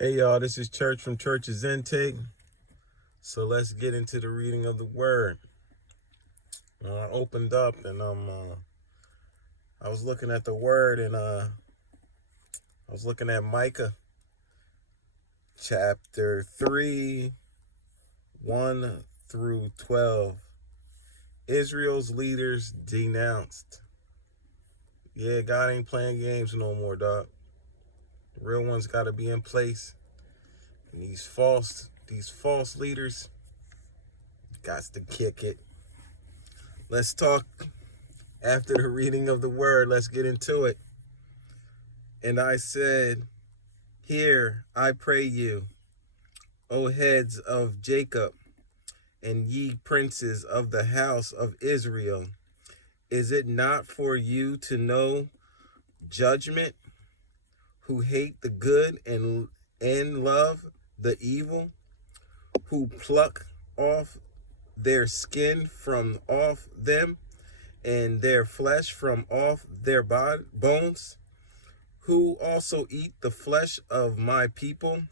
Hey y'all, this is Church from Church's Intake. So let's get into the reading of the word. I opened up and I was looking at the word and I was looking at Micah chapter 3, 1 through 12. Israel's leaders denounced. Yeah, God ain't playing games no more, dog. The real ones gotta be in place. And these false leaders got to kick it. Let's talk after the reading of the word. Let's get into it. And I said, "Hear, I pray you, O heads of Jacob, and ye princes of the house of Israel. Is it not for you to know judgment, who hate the good and love the evil, who pluck off their skin from off them, and their flesh from off their bones, who also eat the flesh of my people,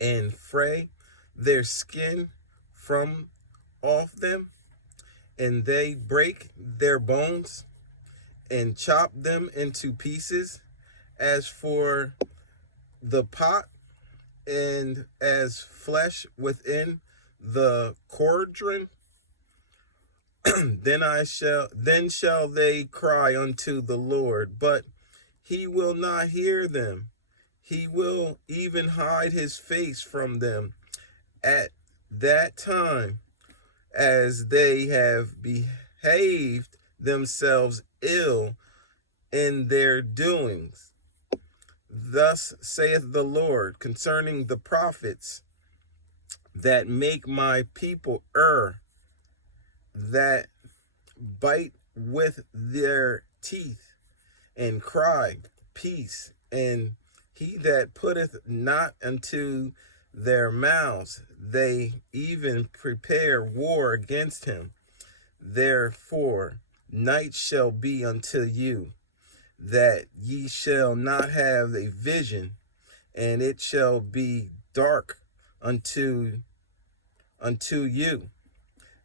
and fray their skin from off them, and they break their bones and chop them into pieces, as for the pot and as flesh within the cauldron. Then shall they cry unto the Lord, but he will not hear them. He will even hide his face from them at that time, as they have behaved themselves ill in their doings. Thus saith the Lord concerning the prophets that make my people err, that bite with their teeth and cry, peace, and he that putteth not unto their mouths, they even prepare war against him. Therefore night shall be unto you, that ye shall not have a vision, and it shall be dark unto you,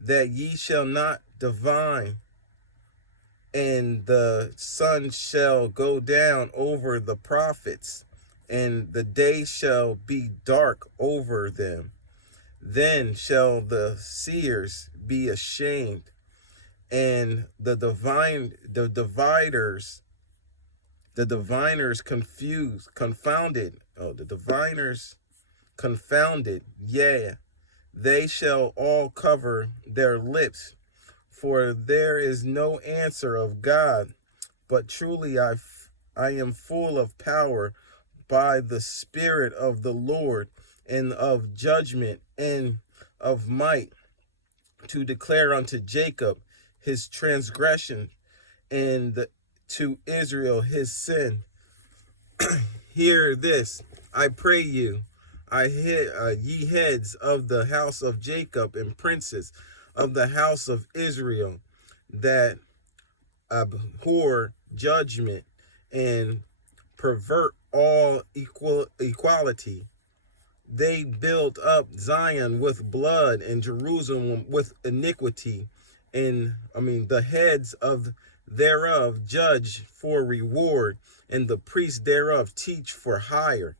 that ye shall not divine, and the sun shall go down over the prophets, and the day shall be dark over them. Then shall the seers be ashamed, and the diviners confounded. The diviners confounded. Yea, they shall all cover their lips, for there is no answer of God. But truly I am full of power by the Spirit of the Lord, and of judgment, and of might, to declare unto Jacob his transgression, and to Israel his sin. Hear this, I pray you, ye heads of the house of Jacob, and princes of the house of Israel, that abhor judgment and pervert all equality. They build up Zion with blood, and Jerusalem with iniquity. And the heads of thereof judge for reward, and the priests thereof teach for hire,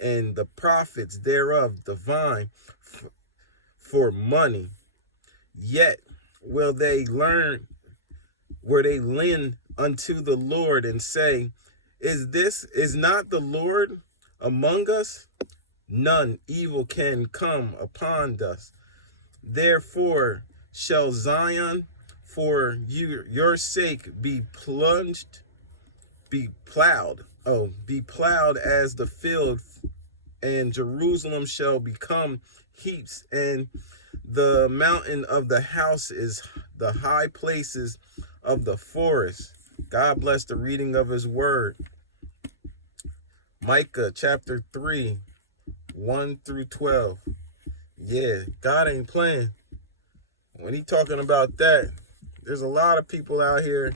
and the prophets thereof divine for money. Yet will they lend unto the Lord, and say, is not the Lord among us? None evil can come upon us. Therefore shall Zion for your sake be plowed as the field, and Jerusalem shall become heaps, and the mountain of the house is the high places of the forest. God bless the reading of his word. Micah chapter 3, 1 through 12. Yeah, God ain't playing. When he talking about that, there's a lot of people out here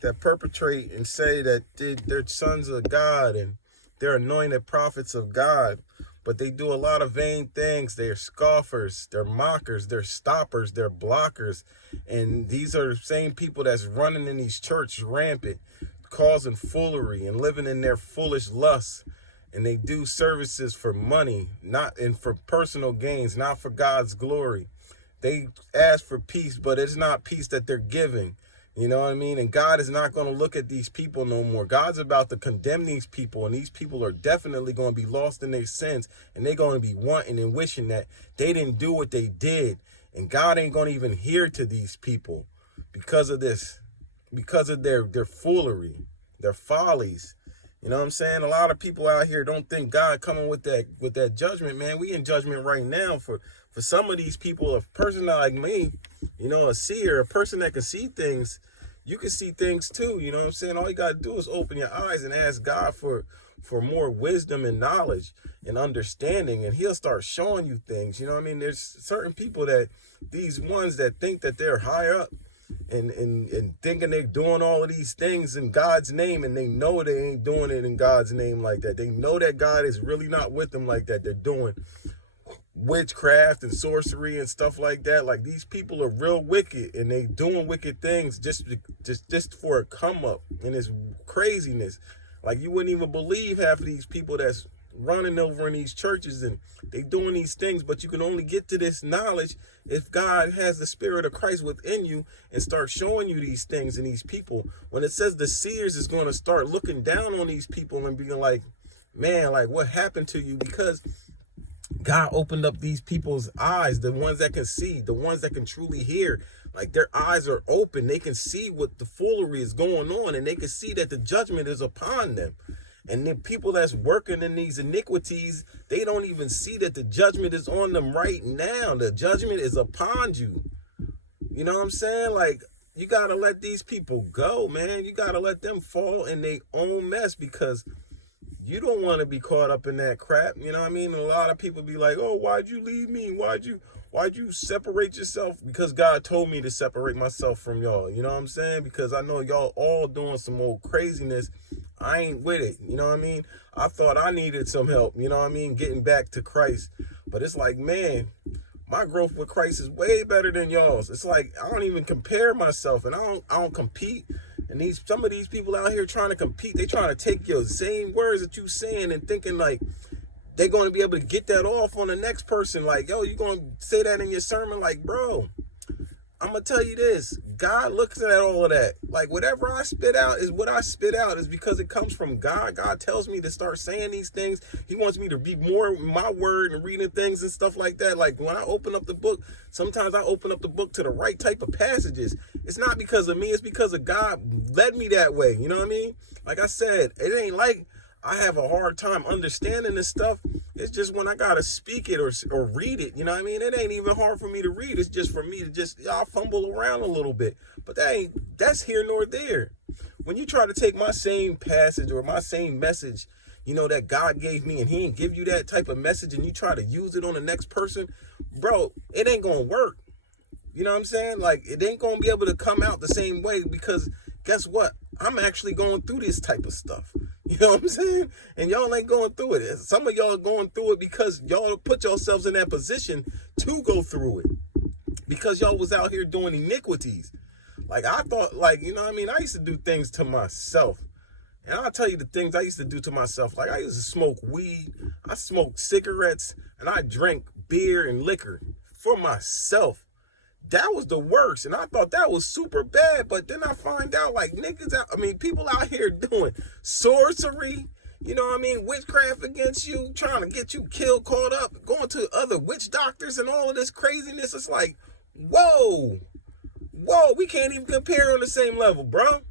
that perpetrate and say that they're sons of God, and They're anointed prophets of God, but they do a lot of vain things. They're scoffers, they're mockers, they're stoppers, they're blockers. And these are the same people that's running in these churches rampant, causing foolery and living in their foolish lusts. And they do services for money, not and for personal gains, not for God's glory. They ask for peace, but it's not peace that they're giving. You know what I mean? And God is not going to look at these people no more. God's about to condemn these people, and these people are definitely going to be lost in their sins, and they're going to be wanting and wishing that they didn't do what they did. And God ain't going to even hear to these people because of this, because of their foolery, their follies. You know what I'm saying? A lot of people out here don't think God coming with that judgment, man. We in judgment right now for some of these people. A person like me, you know, a seer, a person that can see things, you can see things too. You know what I'm saying? All you got to do is open your eyes and ask God for more wisdom and knowledge and understanding, and he'll start showing you things. You know what I mean? There's certain people that, these ones that think that they're high up and thinking they're doing all of these things in God's name, and they know they ain't doing it in God's name like that. They know that God is really not with them like that. They're doing witchcraft and sorcery and stuff like that. Like, these people are real wicked, and they doing wicked things just for a come up, and it's craziness. Like, you wouldn't even believe half of these people that's running over in these churches, and they doing these things. But you can only get to this knowledge if God has the Spirit of Christ within you and start showing you these things and these people. When it says the seers is going to start looking down on these people and being like, man, like, what happened to you? Because God opened up these people's eyes, the ones that can see, the ones that can truly hear. Like, their eyes are open. They can see what the foolery is going on, and they can see that the judgment is upon them. And the people that's working in these iniquities, they don't even see that the judgment is on them right now. The judgment is upon you. You know what I'm saying? Like, you got to let these people go, man. You got to let them fall in their own mess, because you don't want to be caught up in that crap. You know what I mean? And a lot of people be like, oh, why'd you leave me? Why'd you separate yourself? Because God told me to separate myself from y'all. You know what I'm saying? Because I know y'all all doing some old craziness. I ain't with it. You know what I mean? I thought I needed some help, you know what I mean? Getting back to Christ. But it's like, man, my growth with Christ is way better than y'all's. It's like, I don't even compare myself, and I don't compete. And some of these people out here trying to compete, they trying to take your same words that you saying and thinking like they're going to be able to get that off on the next person. Like, yo, you going to say that in your sermon? Like, bro, I'm going to tell you this. God looks at all of that. Like, whatever I spit out is what I spit out is because it comes from God. God tells me to start saying these things. He wants me to be more my word and reading things and stuff like that. Like, when I open up the book, sometimes I open up the book to the right type of passages. It's not because of me. It's because of God led me that way. You know what I mean? Like I said, it ain't like I have a hard time understanding this stuff. It's just when I gotta speak it or read it, you know what I mean? It ain't even hard for me to read. It's just for me to y'all fumble around a little bit. But that's here nor there. When you try to take my same passage or my same message, you know, that God gave me, and he didn't give you that type of message, and you try to use it on the next person, bro, it ain't gonna work. You know what I'm saying? Like, it ain't gonna be able to come out the same way, because guess what? I'm actually going through this type of stuff. You know what I'm saying? And y'all ain't going through it. Some of y'all are going through it because y'all put yourselves in that position to go through it. Because y'all was out here doing iniquities. Like, I thought, like, you know what I mean? I used to do things to myself. And I'll tell you the things I used to do to myself. Like, I used to smoke weed. I smoked cigarettes. And I drank beer and liquor for myself. That was the worst, and I thought that was super bad. But then I find out, like, people out here doing sorcery, you know what I mean, witchcraft against you, trying to get you killed, caught up, going to other witch doctors and all of this craziness. It's like, whoa, we can't even compare on the same level, bro.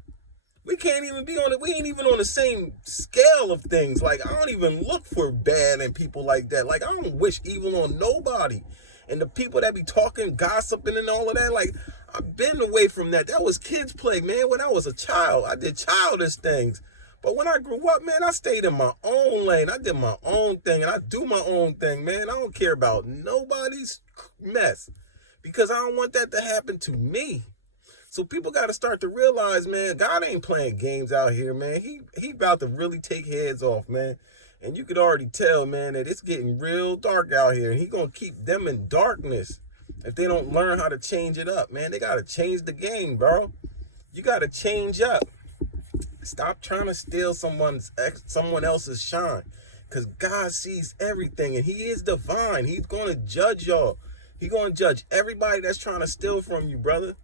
We can't even be on it. We ain't even on the same scale of things. Like, I don't even look for bad in people like that. Like, I don't wish evil on nobody. And the people that be talking, gossiping and all of that, like, I've been away from that. That was kids' play, man. When I was a child, I did childish things. But when I grew up, man, I stayed in my own lane. I did my own thing, and I do my own thing, man. I don't care about nobody's mess, because I don't want that to happen to me. So people got to start to realize, man, God ain't playing games out here, man. He about to really take heads off, man. And you could already tell, man, that it's getting real dark out here. And he's going to keep them in darkness if they don't learn how to change it up, man. They got to change the game, bro. You got to change up. Stop trying to steal someone else's shine. Because God sees everything, and he is divine. He's going to judge y'all. He's going to judge everybody that's trying to steal from you, brother.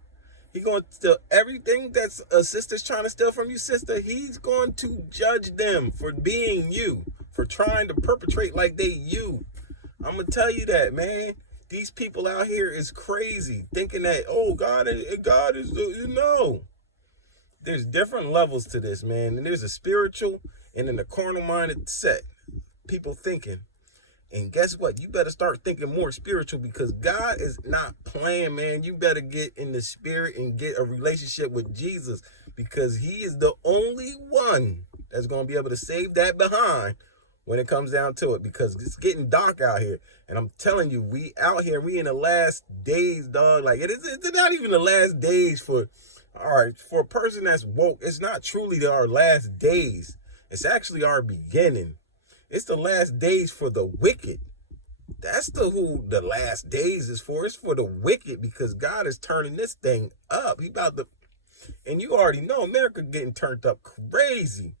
He's going to steal everything that's a sister's trying to steal from you, sister. He's going to judge them for being you, for trying to perpetrate like they you. I'm going to tell you that, man. These people out here is crazy, thinking that, oh, God is, no. There's different levels to this, man. And there's a spiritual and then a carnal-minded set. People thinking. And guess what? You better start thinking more spiritual, because God is not playing, man. You better get in the spirit and get a relationship with Jesus, because he is the only one that's going to be able to save that behind when it comes down to it, because it's getting dark out here. And I'm telling you, we out here, we in the last days, dog. Like, it's not even the last days for a person that's woke. It's not truly our last days. It's actually our beginning. It's the last days for the wicked. That's who the last days is for. It's for the wicked, because God is turning this thing up. And you already know America getting turned up crazy,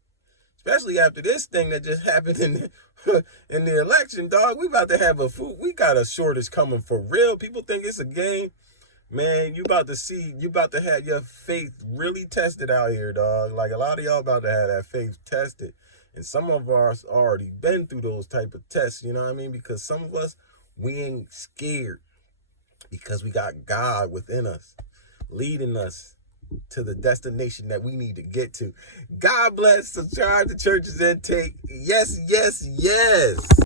especially after this thing that just happened in the election, dog. We about to have we got a shortage coming for real. People think it's a game. Man, you about to have your faith really tested out here, dog. Like, a lot of y'all about to have that faith tested. And some of us already been through those type of tests, you know what I mean? Because some of us, we ain't scared, because we got God within us, leading us to the destination that we need to get to. God bless. Subscribe to Church's Intake. Yes, yes, yes.